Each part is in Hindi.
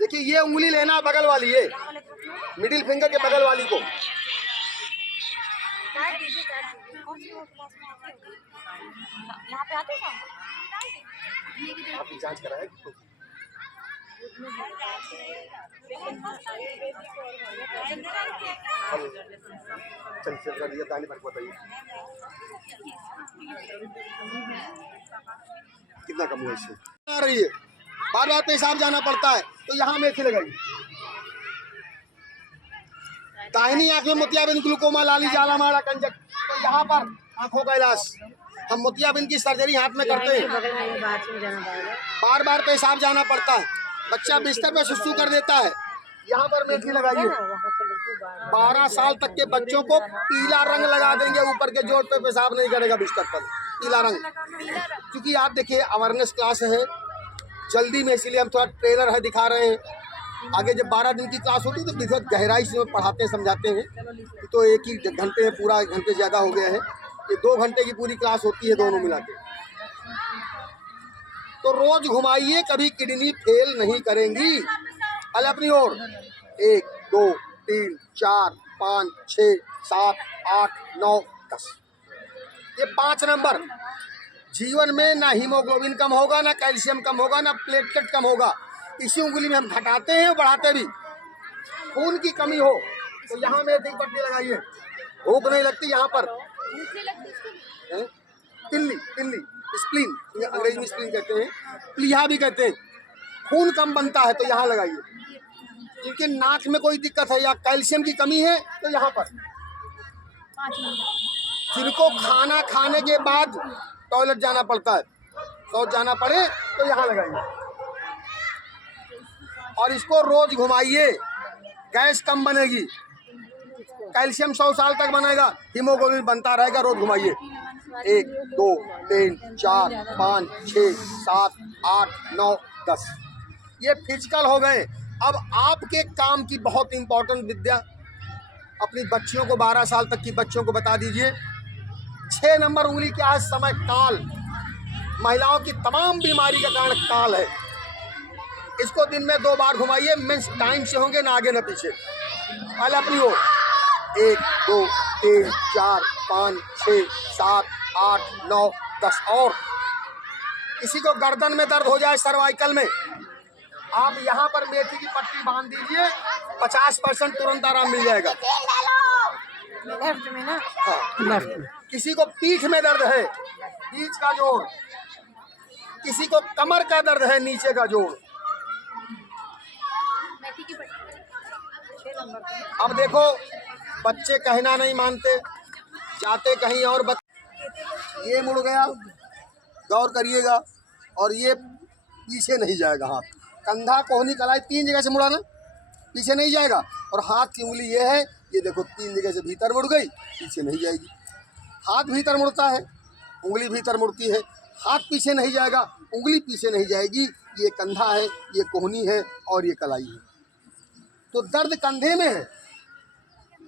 देखिए ये उंगली लेना बगल वाली है, मिडिल फिंगर के बगल वाली को। यहाँ पे आते हैं आपकी जांच कराए। चल कर दिया दानी पर बताइए कितना कम हुआ इससे। आ रही है, बार बार पेशाब जाना पड़ता है तो यहाँ मेथी लगाइए। दाहिनी आंख में मोतियाबिंद, ग्लूकोमा, लाली, जाला मारा, कंजक, तो यहाँ पर आंखों का इलाज हम मोतियाबिंद की सर्जरी हाथ में करते हैं। बार बार पेशाब जाना पड़ता है, बच्चा बिस्तर पे सुसु कर देता है, यहाँ पर मेथी लगाइए। 12 साल तक के बच्चों को पीला रंग लगा देंगे, ऊपर के जोड़ पे पेशाब नहीं करेगा बिस्तर पर, पीला रंग। क्योंकि आप देखिए अवेयरनेस क्लास है जल्दी में, इसीलिए हम थोड़ा ट्रेलर है दिखा रहे हैं। आगे जब 12 दिन की क्लास होती है तो बहुत गहराई से पढ़ाते हैं, समझाते हैं। तो एक ही घंटे में पूरा, घंटे ज़्यादा हो गया है, ये 2 घंटे की पूरी क्लास होती है दोनों मिला के। तो रोज घुमाइए, कभी किडनी फेल नहीं करेंगी। अल अपनी ओर 1 2 3 4 5 6 7 8 9 10, ये 5 नंबर। जीवन में ना हीमोग्लोबिन कम होगा, ना कैल्शियम कम होगा, ना प्लेटलेट कम होगा। इसी उंगली में हम घटाते हैं, बढ़ाते भी। खून की कमी हो तो यहाँ मेथी की पट्टी लगाइए, भूख नहीं लगती यहाँ पर। तिल्ली, तिल्ली, स्प्लीन, अंग्रेजी में स्प्लीन कहते हैं, प्लीहा भी कहते हैं। खून कम बनता है तो यहाँ लगाइए। जिनके नाक में कोई दिक्कत है या कैल्शियम की कमी है तो यहाँ पर। जिनको खाना खाने के बाद टॉयलेट जाना पड़ता है, शौच जाना पड़े तो यहाँ लगाइए। और इसको रोज घुमाइए, गैस कम बनेगी, कैल्शियम 100 साल तक बनेगा, हीमोग्लोबिन बनता रहेगा। रोज घुमाइए। 1 2 3 4 5 6 7 8 9 10, ये फिजिकल हो गए। अब आपके काम की बहुत इंपॉर्टेंट विद्या अपनी बच्चियों को, 12 साल तक की बच्चों को बता दीजिए। 6 नंबर उंगली क्या है? समय काल। महिलाओं की तमाम बीमारी का कारण काल है। इसको दिन में 2 बार घुमाइए, मीन्स टाइम से होंगे, ना आगे ना पीछे। पहले अपनी ओर 1 2 3 4 5 6 7 8 9 10। और किसी को गर्दन में दर्द हो जाए, सर्वाइकल में, आप यहाँ पर मेथी की पट्टी बांध दीजिए, 50% तुरंत आराम मिल जाएगा। लेफ्ट में ना? हाँ, लेफ्ट में। किसी को पीठ में दर्द है, बीच का जोड़, किसी को कमर का दर्द है, नीचे का जोड़। अब देखो बच्चे कहना नहीं मानते, जाते कहीं और। ये मुड़ गया, गौर करिएगा, और ये पीछे नहीं जाएगा। हाथ, कंधा, कोहनी, कलाई 3 जगह से मुड़ाना, पीछे नहीं जाएगा। और हाथ की उंगली ये है, ये देखो 3 जगह से भीतर मुड़ गई, पीछे नहीं जाएगी। हाथ भीतर मुड़ता है, उंगली भीतर मुड़ती है, हाथ पीछे नहीं जाएगा, उंगली पीछे नहीं जाएगी। ये कंधा है, ये कोहनी है, और ये कलाई है। तो दर्द कंधे में है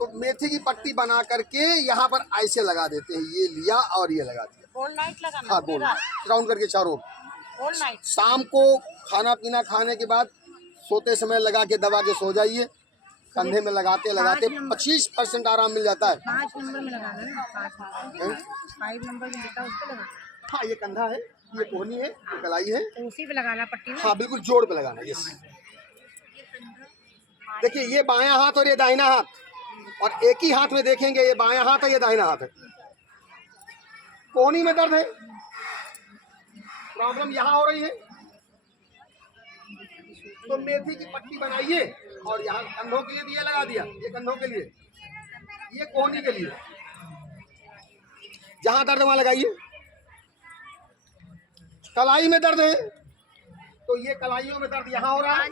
तो मेथी की पट्टी बना करके यहाँ पर ऐसे लगा देते हैं। ये लिया और ये लगा दिया। गोल नाइट लगाना? हाँ, गोल राउंड करके चारों। गोल नाइट शाम को खाना पीना खाने के बाद सोते समय लगा के दबा के सो जाइए। कंधे में लगाते लगाते 25% आराम मिल जाता है। 5 नंबर में लगाना है, 5 नंबर में लिखा उस पे लगाना। हाँ, ये कंधा है, ये कोहनी है, ये कलाई है, तो उसी पे लगाना पट्टी ना? हाँ बिल्कुल, जोड़ पे लगाना। यस, देखिए ये बायां हाथ और ये दाहिना हाथ, और एक ही हाथ में देखेंगे, ये बायां हाथ है, ये दाहिना हाथ है। कोहनी में दर्द है, प्रॉब्लम यहाँ हो रही है, तो मेथी की पट्टी बनाइए और यहाँ कंधों के लिए भी ये लगा दिया। ये कंधों के लिए, ये कोहनी के लिए, जहाँ दर्द वहाँ लगाइए। कलाई में दर्द है, तो ये कलाइयों में दर्द यहाँ हो रहा है,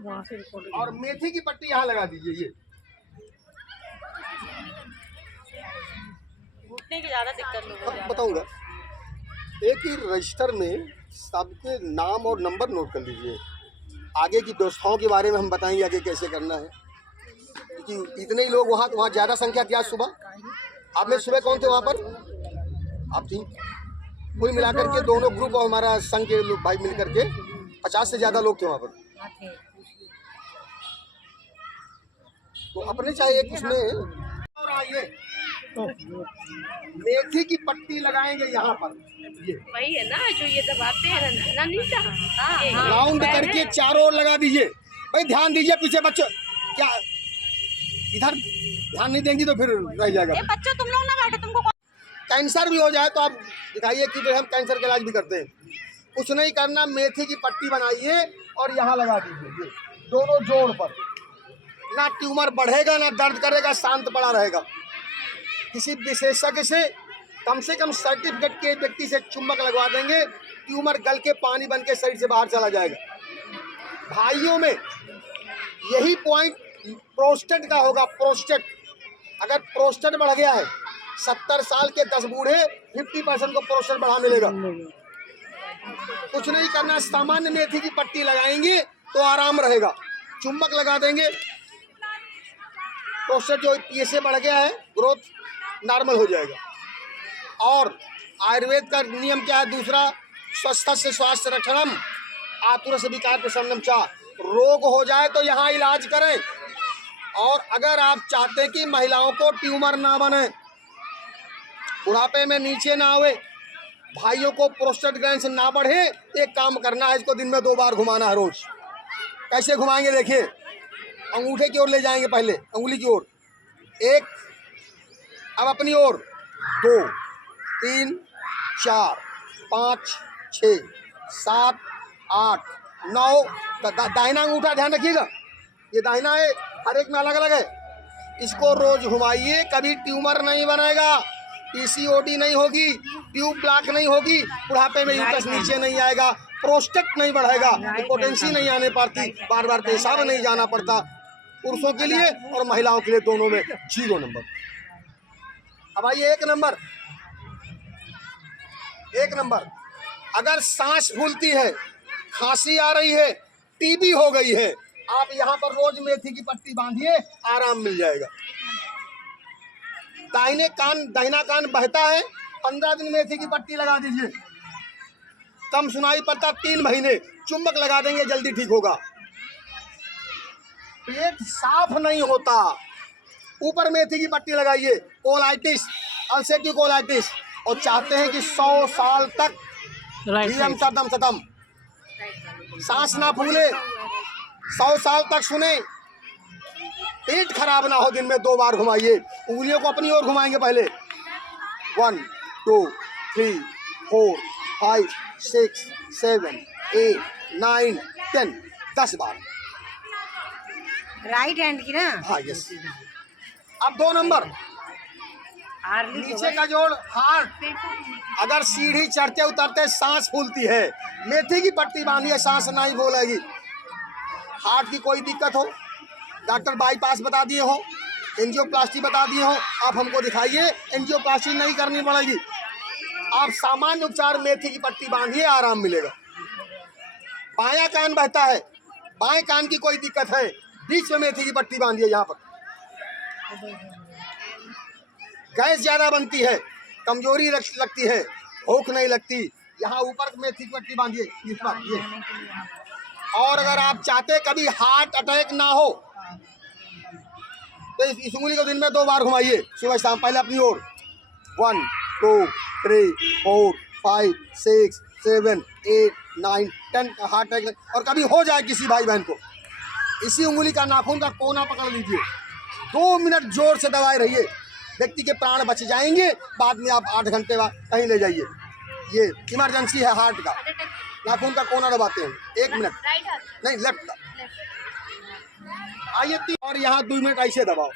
वहाँ से रिकॉर्ड और मेथी की पट्टी यहाँ लगा दीजिए। ये घुटने की ज्यादा दिक्कत लोगों को। बताऊंगा, एक ही रजिस्टर में सबके नाम और नंबर नोट कर लीजिए। आगे की व्यवस्थाओं के बारे में हम बताएंगे आगे कैसे करना है, क्योंकि इतने ही लोग वहाँ ज़्यादा संख्या थी आज सुबह। आप में सुबह कौन थे वहाँ पर? आप थी। कुल मिलाकर के दोनों ग्रुप और हमारा संघ के लोग भाई मिल करके 50 से ज़्यादा लोग थे वहाँ पर। तो अपने चाहिए कि उसमें और आइए मेथी की पट्टी लगाएंगे यहाँ पर। ये वही है ना जो ये दबाते हैं ना नीचा। हाँ, राउंड करके चारों ओर लगा दीजिए। भाई ध्यान दीजिए पीछे बच्चों, क्या इधर ध्यान नहीं देंगी तो फिर रह जाएगा। बच्चों तुम लोग ना बैठो, तुमको कैंसर भी हो जाए तो आप दिखाइए कि हम कैंसर का इलाज भी करते हैं। कुछ नहीं करना, मेथी की पट्टी बनाइए और यहाँ लगा दीजिए, ये दोनों जोड़ पर। ना ट्यूमर बढ़ेगा, ना दर्द करेगा, शांत पड़ा रहेगा। किसी विशेषज्ञ से कम सर्टिफिकेट के व्यक्ति से चुंबक लगवा देंगे, ट्यूमर गल के पानी बन के शरीर से बाहर चला जाएगा। भाइयों में यही पॉइंट प्रोस्टेट का होगा। प्रोस्टेट, अगर प्रोस्टेट बढ़ गया है, 70 साल के 10 बूढ़े 50% को प्रोस्टेट बढ़ा मिलेगा। कुछ नहीं करना, सामान्य मेथी की पट्टी लगाएंगे तो आराम रहेगा। चुंबक लगा देंगे, प्रोस्टेट जो पीएसए बढ़ गया है, ग्रोथ नॉर्मल हो जाएगा। और आयुर्वेद का नियम क्या है? दूसरा, स्वस्थ से स्वास्थ्य रक्षणम, आतुर से विकार प्रशमनम चा। रोग हो जाए तो यहाँ इलाज करें। और अगर आप चाहते हैं कि महिलाओं को ट्यूमर ना बने, बुढ़ापे में नीचे ना आवे, भाइयों को प्रोस्टेट ग्लैंड ना बढ़े, एक काम करना है, इसको दिन में 2 बार घुमाना है रोज। कैसे घुमाएंगे देखिए, अंगूठे की ओर ले जाएंगे, पहले अंगुली की ओर 1, अब अपनी ओर 2, 3, 4, 5, 6, 7, 8, 9। दाहिना अंगूठा ध्यान रखिएगा, ये दाहिना है, हर एक में अलग अलग है। इसको रोज घुमाइए, कभी ट्यूमर नहीं बनेगा, पीसीओडी नहीं होगी, ट्यूब ब्लॉक नहीं होगी, बुढ़ापे में यूट्रस नीचे नहीं आएगा, प्रोस्टेट नहीं बढ़ेगा, इम्पोटेंसी नहीं आने पाती, बार बार पेशाब नहीं जाना पड़ता। पुरुषों के लिए और महिलाओं के लिए दोनों में 0 नंबर। अब आइए 1 नंबर, अगर सांस फूलती है, खांसी आ रही है, टीबी हो गई है, आप यहाँ पर रोज मेथी की पट्टी बांधिए, आराम मिल जाएगा। दाहिना कान बहता है, 15 दिन मेथी की पट्टी लगा दीजिए। कम सुनाई पड़ता, 3 महीने चुंबक लगा देंगे, जल्दी ठीक होगा। पेट साफ नहीं होता, ऊपर मेथी की पट्टी लगाइए। कोलाइटिस, अल्सरेटिव कोलाइटिस, और चाहते हैं कि 100 साल तक धीरम सदम सदम सांस ना फूले, 100 साल तक सुने, पेट खराब ना हो, दिन में 2 बार घुमाइए। उंगलियों को अपनी ओर घुमाएंगे पहले, 1, 2, 3, 4, 5, 6, 7, 8, 9, 10, 10 बार। राइट हैंड की ना। हाँ, यस। अब 2 नंबर, नीचे का जोड़ हार्ट। अगर सीढ़ी चढ़ते उतरते सांस फूलती है, मेथी की पट्टी बांधिए, सांस नहीं बोलेगी। हार्ट की कोई दिक्कत हो, डॉक्टर बाईपास बता दिए हो, एंजियोप्लास्टी बता दिए हो, आप हमको दिखाइए, एंजियोप्लास्टी नहीं करनी पड़ेगी। आप सामान्य उपचार मेथी की पट्टी बांधिए, आराम मिलेगा। बायां कान बहता है, बाएं कान की कोई दिक्कत है, बीच में मेथी की पट्टी बांधिए। यहाँ पर गैस ज़्यादा बनती है, कमजोरी लगती है, भूख नहीं लगती, यहाँ ऊपर मेथी की पट्टी बांधिए, इस पर ये। और अगर आप चाहते कभी हार्ट अटैक ना हो, तो इस उंगली को दिन में 2 बार घुमाइए, सुबह शाम। पहले अपनी ओर, 1, 2, 3, 4, 5, 6, 7, 8, 9, 10 हार्ट अटैक। और कभी हो जाए किसी भाई बहन को, इसी उंगली का नाखून का कोना पकड़ लीजिए, 2 मिनट जोर से दबाए रहिए, व्यक्ति के प्राण बच जाएंगे। बाद में आप 8 घंटे बाद कहीं ले जाइए। ये इमरजेंसी है हार्ट का, नाखून का कोना दबाते हैं, 1 मिनट नहीं, लेफ्ट का। आइए, और यहाँ 2 मिनट ऐसे दबाओ,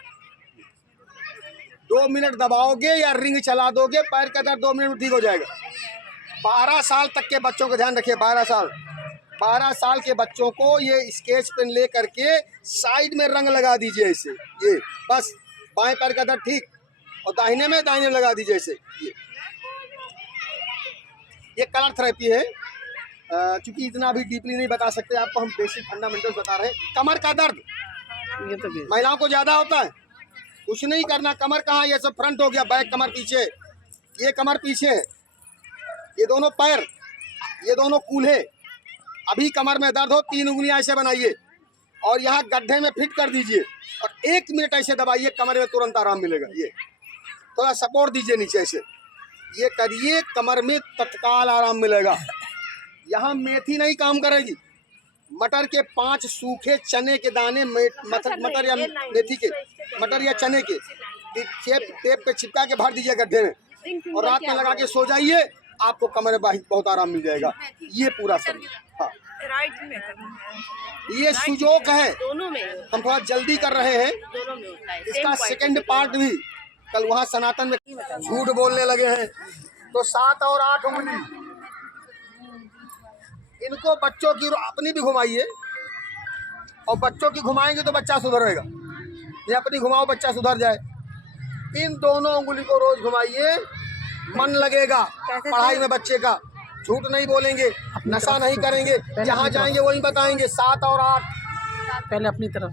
2 मिनट दबाओगे या रिंग चला दोगे, पैर का दर्द 2 मिनट में ठीक हो जाएगा। 12 साल तक के बच्चों का ध्यान रखिए, 12 साल 12 साल के बच्चों को ये स्केच पेन ले करके साइड में रंग लगा दीजिए ऐसे, ये बस बाएं पैर का दर्द ठीक, और दाहिने में लगा दीजिए ऐसे। ये कलर थेरेपी है। क्योंकि इतना भी डीपली नहीं बता सकते आपको, हम बेसिक फंडामेंटल्स बता रहे हैं। कमर का दर्द ये तो महिलाओं को ज़्यादा होता है, कुछ नहीं करना। कमर कहाँ, ये सब फ्रंट हो गया, बैक कमर पीछे, ये कमर पीछे, ये दोनों पैर, ये दोनों कूल्हे। अभी कमर में दर्द हो 3 उंगलियां ऐसे बनाइए और यहाँ गड्ढे में फिट कर दीजिए और 1 मिनट ऐसे दबाइए, कमर में तुरंत आराम मिलेगा। ये थोड़ा सपोर्ट दीजिए नीचे से, ये करिए, कमर में तत्काल आराम मिलेगा। यहाँ मेथी नहीं काम करेगी, मटर के 5 सूखे चने के दाने, मटर या मेथी के, मटर या चने के टेप पे चिपका के भर दीजिए गड्ढे में और रात में लगा के सो जाइए, आपको कमर में बहुत आराम मिल जाएगा। ये पूरा सब, हाँ राइट में करना है, ये सुजोक है, दोनों में, हम थोड़ा जल्दी कर रहे हैं। दोनों में होता है। इसका सेकंड पार्ट भी कल वहाँ सनातन में झूठ बोलने लगे हैं। तो 7 और 8 उंगली इनको बच्चों की अपनी भी घुमाइए, और बच्चों की घुमाएंगे तो बच्चा सुधरेगा। ये अपनी घुमाओ, बच्चा सुधर जाए। इन दोनों उंगली को रोज घुमाइए, मन लगेगा पढ़ाई में बच्चे का। झूठ नहीं बोलेंगे, नशा नहीं करेंगे, जहाँ जाएंगे वही बताएंगे। 7 और 8 पहले अपनी तरफ।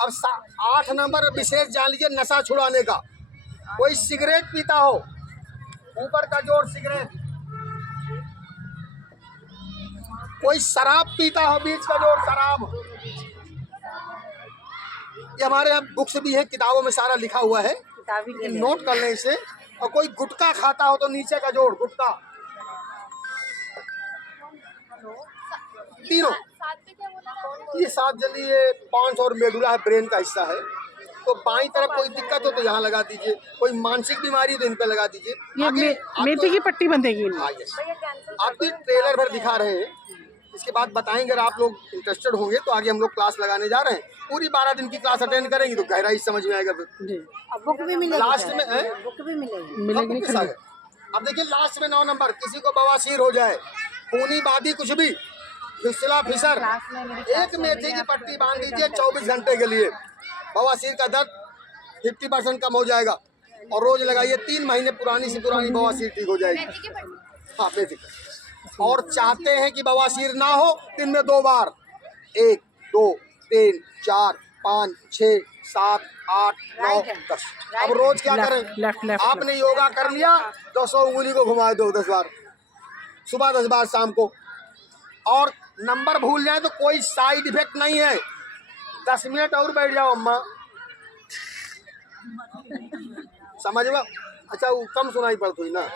अब 8 नंबर विशेष जान लीजिए, नशा छुड़ाने का। कोई सिगरेट पीता हो, ऊपर का जोर सिगरेट, कोई शराब पीता हो, बीच का जोर शराब। ये हमारे यहाँ बुक्स भी है, किताबों में सारा लिखा हुआ है, नोट कर लें इसे। और कोई गुटखा खाता हो तो नीचे का जोड़ गुटखा, तीनों। ये 7 जल्दी, ये 5 और मेडुला है, ब्रेन का हिस्सा है। तो बाईं तरफ कोई दिक्कत हो तो यहाँ लगा दीजिए, कोई मानसिक बीमारी तो इन पे लगा दीजिए। ये मेथी की पट्टी बंधेगी। हाँ, यस। आपकी ट्रेलर भर दिखा रहे हैं, इसके बाद बताएंगे। अगर आप लोग इंटरेस्टेड होंगे तो आगे हम लोग क्लास लगाने जा रहे हैं। पूरी 12 दिन की क्लास अटेंड करेंगे तो गहराई समझ में आएगा। बुक भी मिलेगी, लास्ट में बुक भी मिलेगी। अब देखिए लास्ट में 9 नंबर, किसी को बवासीर हो जाए, खूनी बादी, कुछ भी फिसला फिसर, एक मेथी की पट्टी बांध दीजिए 24 घंटे के लिए, बवासीर का दर्द 50% कम हो जाएगा। और रोज लगाइए, 3 महीने पुरानी से पुरानी बवासीर ठीक हो जाएगी। हाँ, मेथी का। और चाहते हैं कि बवासीर ना हो, दिन में 2 बार, 1 2 3 4 5 6 7 8 9 10। अब रोज क्या करें, आपने योगा कर लिया, 200 उंगली को घुमा दो 10 बार, सुबह 10 बार शाम को। और नंबर भूल जाए तो कोई साइड इफेक्ट नहीं है। 10 मिनट और बैठ जाओ अम्मा, समझ में? अच्छा, वो कम सुनाई पड़ती हुई ना।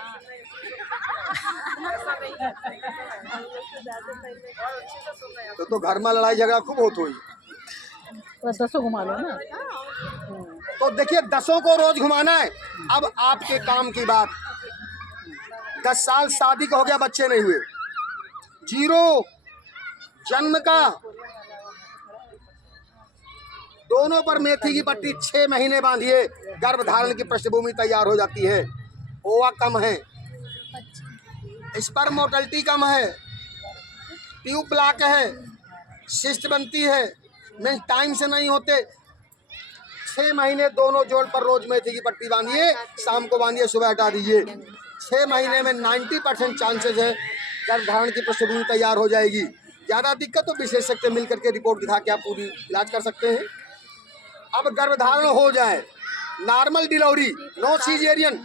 तो घर में लड़ाई झगड़ा खूब होती हुई। तो 10 घुमा लो ना। तो देखिए 10 को रोज घुमाना है। अब आपके काम की बात, 10 साल शादी का हो गया, बच्चे नहीं हुए, 0 जन्म का, दोनों पर मेथी की पट्टी 6 महीने बांधिए, गर्भधारण की पृष्ठभूमि तैयार हो जाती है। ओवा कम है, स्पर्म मोर्टेलिटी कम है, ट्यूब ब्लॉक है, सिस्ट बनती है, मीन्स टाइम से नहीं होते। 6 महीने दोनों जोड़ पर रोज मेथी की पट्टी बांधिए, शाम को बांधिए, सुबह हटा दीजिए। 6 महीने में 90% चांसेस है गर्भधारण की पृष्ठभूमि तैयार हो जाएगी। ज़्यादा दिक्कत तो विशेषज्ञ से मिल करके रिपोर्ट दिखा के आप पूरी इलाज कर सकते हैं। अब गर्भधारण हो जाए, नॉर्मल डिलीवरी, नो सीजेरियन,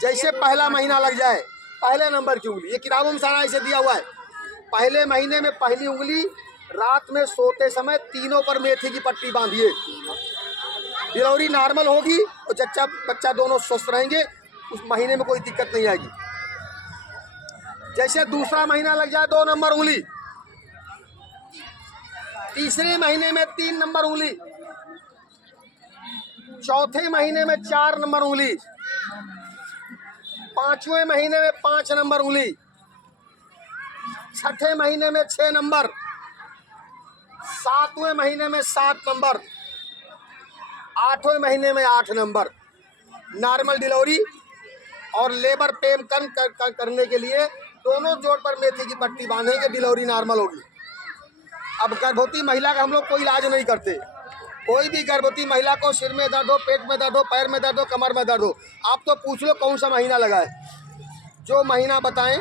जैसे पहला महीना लग जाए, पहले नंबर की उंगली, ये किताबों में सारा ऐसे दिया हुआ है। पहले महीने में पहली उंगली, रात में सोते समय तीनों पर मेथी की पट्टी बांधिए। डिलीवरी नॉर्मल होगी तो बच्चा दोनों स्वस्थ रहेंगे, उस महीने में कोई दिक्कत नहीं आएगी। जैसे दूसरा महीना लग जाए 2 नंबर उंगली, तीसरे महीने में 3 नंबर उंगली, चौथे महीने में 4 नंबर उंगली, 5वें महीने में 5 नंबर उंगली, 6ठे महीने में 6 नंबर, 7वें महीने में 7 नंबर, 8वें महीने में 8 नंबर। नॉर्मल डिलीवरी और लेबर पेम करने के लिए दोनों जोड़ पर मेथी की पट्टी बांधेंगे, डिलीवरी नॉर्मल होगी। अब गर्भवती महिला का हम लोग कोई इलाज नहीं करते। कोई भी गर्भवती महिला को सिर में दर्द हो, पेट में दर्द हो, पैर में दर्द हो, कमर में दर्द हो, आप तो पूछ लो कौन सा महीना लगा है। जो महीना बताएं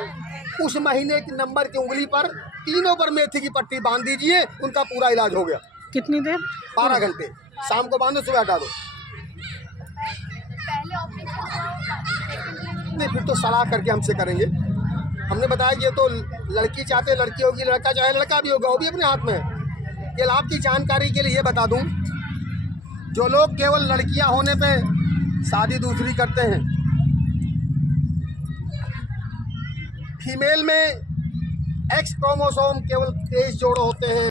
उस महीने के नंबर की उंगली पर तीनों पर मेथी की पट्टी बांध दीजिए, उनका पूरा इलाज हो गया। कितनी देर? 12 घंटे, शाम को बांधो, सुबह हटा दो। नहीं, फिर तो सलाह करके हमसे करेंगे। हमने बताया ये तो लड़की चाहते लड़की होगी, लड़का चाहे लड़का भी होगा, वो भी अपने हाथ में है। ये आपकी जानकारी के लिए बता दूं, जो लोग केवल लड़कियां होने पे शादी दूसरी करते हैं, फीमेल में एक्स क्रोमोसोम केवल 23 जोड़ होते हैं।